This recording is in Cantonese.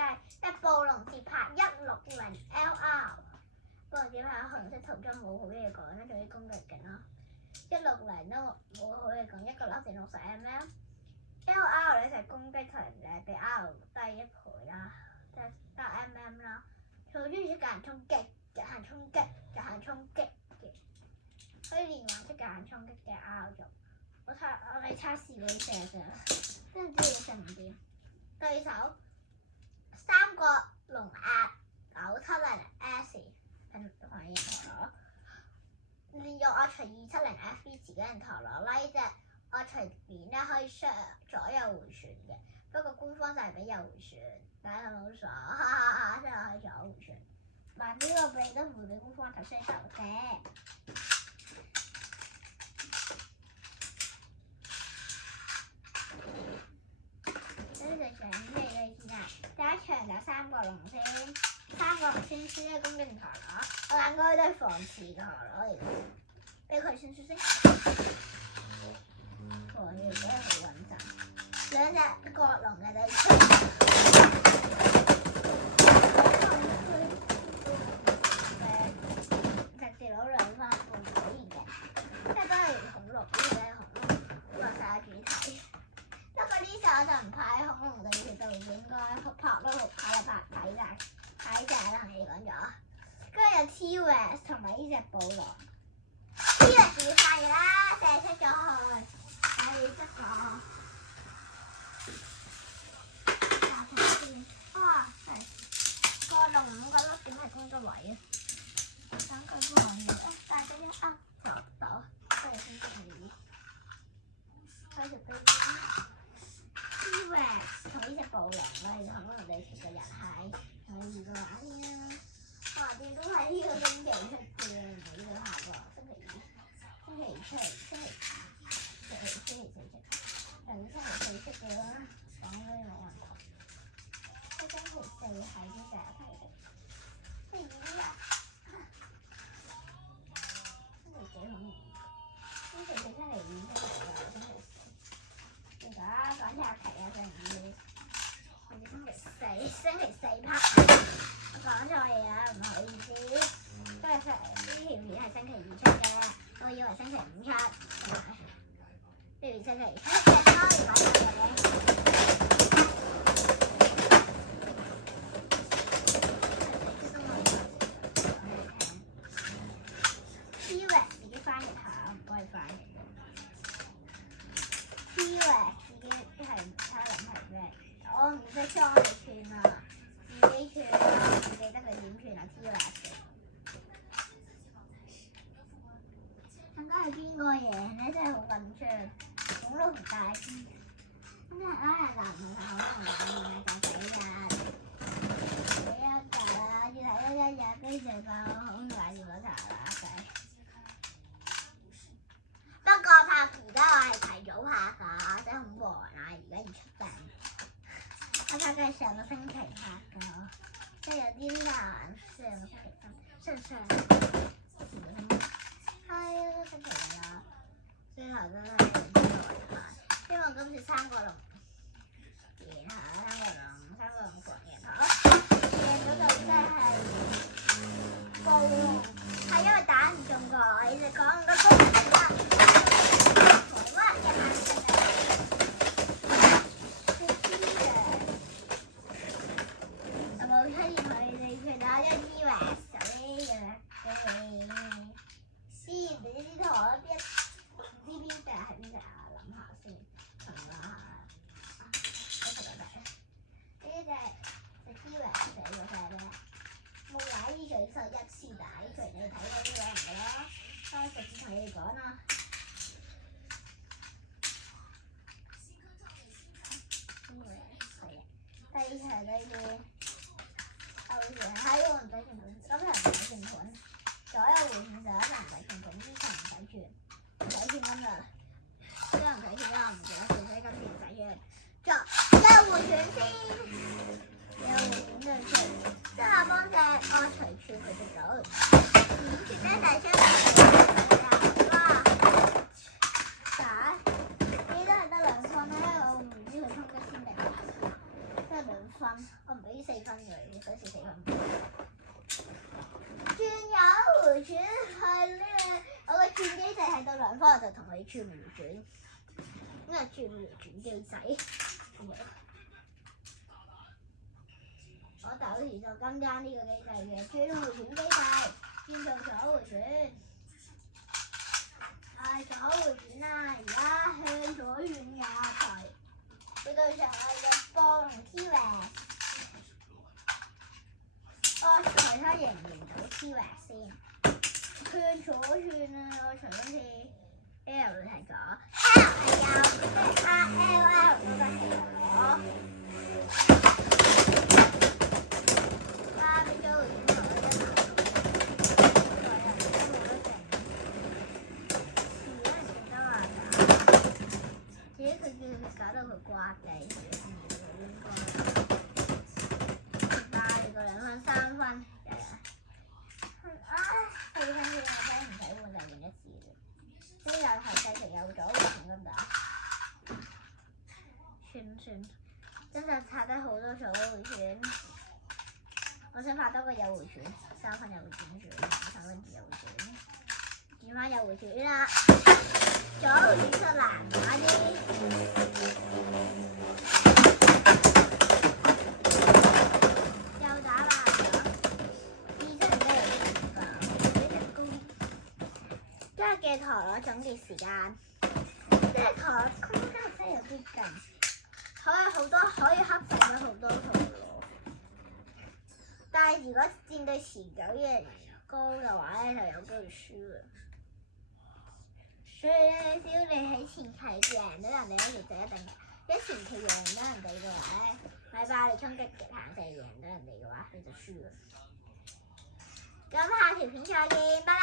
係一暴龍自拍160LR， 暴龍自拍紅色圖中冇好嘢講啦，仲要攻擊勁啦。160都冇好嘢講，一個粒定60mm。LR 你就攻擊佢嘅比 R 低1倍啦，即係8mm啦。佢好中意出極限衝擊、極限衝擊、極限衝擊嘅，可以連環出極限衝擊嘅 R 族。我哋測試過啲射啫，真係唔知你信唔掂。對手三角龍壓970S 係反應陀螺，連用我除270FV 自己人陀螺啦，呢隻我隨便咧可以 share 左右迴旋嘅，不過官方就係俾右迴旋，但係好爽，哈哈哈！真係可以左迴旋。嗱，呢個俾都唔會俾官方頭 share 嘅。呢隻長咩嘅先啊？第一場就三角龍先，三角龍先輸咧攻擊陀螺，我兩個都係防持陀螺嚟嘅，俾佢先輸先。防禦真係好穩陣，兩隻角龍嘅對出。直接攞兩分半可以嘅，即係都係恐龍，呢隻係恐龍，落晒主題。不過呢隻我就唔怕恐龍對決度，應該拍都好睇啦，睇隻啦，同你講咗。跟住有 T-Rex 同埋呢隻暴龍 ，T-Rex 要快啦，射出咗去，係一個。哇，係個龍5個粒點係攻擊位啊？等佢幫我嘅，大隻啲啊，就到，跟住先至開條飛機。T-Rex 同呢隻暴龍咧，可能你其實人係可以嘅話咧，橫掂都係呢個星期出嘅，唔係呢個下個星期2、星期4出，星期4出，係星期4出嘅啦，講呢個冇問題。星期4係呢隻星期2啊，星期幾好唔？星期4、星期5、星期6、星期4。而家講下期啊，星期4拍，我講錯嘢啊，唔好意思。因為呢條片係星期2出嘅，我以為星期5出。呢條星期2出嘅，sorry講錯嘢咧。T-Rex 自己翻譯下，唔該翻譯。T-Rex 自己係睇諗係咩？我唔識裝你串啊，自己串啊，唔記得佢點串啊 T-Rex。應該係邊個贏咧？真係好緊張，恐龍大戰。咁係啊，男同係恐龍大戰啊，就死人。死一集啦，要睇多一日，跟住就恐龍大戰嗰集啦，仔。不過拍而家我係提早拍㗎，真係好忙啊！而家要出陣，我拍嘅係上個星期拍㗎，即係有啲難。上個星期3，係啊，都星期日啦。最後都係邊個為拍？希望今次三角龍贏下，三角龍過贏下。贏咗就真係暴龍，係因為打唔中過，你哋講咁多公平啦。第二場呢啲後旋喺個唔使轉盤，今場唔使轉盤，左右迴旋就一場唔使轉盤，呢場唔使轉，唔使轉今日，呢場唔使轉啦，我唔記得轉，所以今次唔使轉。右迴旋先，右迴旋對出，即係幫隻我隨處佢隻手，點轉咧就係將哇打，呢都係得2分啦，我唔知佢衝擊先定。2分。分，我唔俾4分佢，你想試4分？轉右回轉係咧，我個轉機制喺度兩方，我就同佢轉回轉，因為轉回轉機制。我就好似就跟啱呢個機制嘅轉回轉機制，轉做左回轉。左回轉啦，而家向左轉廿齊。佢對上係日波同 T-Rex。我睇下贏唔贏到 T-Rex 先。向左轉啊！我除咗次 L 係左 ，L 係右，即係 RLL 嗰個係左。俾咗回轉同我一齊。搞到佢掛地，應該8個2分3分，4分先，我真唔使換就換1次嘅，即係又係繼續有咗回轉咁打，算，真係拆得好多左回轉，我想拍多個右回轉，3分右回轉轉，3分右回轉，轉翻右回轉啦。左回轉出難打啲，又打爛咗。醫生真係唔夠，俾人工。今日嘅陀螺總結時間，即係陀螺攻擊真係有啲勁，可以黑死咗好多陀螺。但係如果戰隊持久嘅高嘅話咧，就有機會輸啦。所以咧，只要你喺前期贏到人哋咧，其實一定一前期贏到人哋嘅話咧，咪爆力衝擊極限4贏到人哋嘅話，你就輸啦。咁下條片再見，拜拜。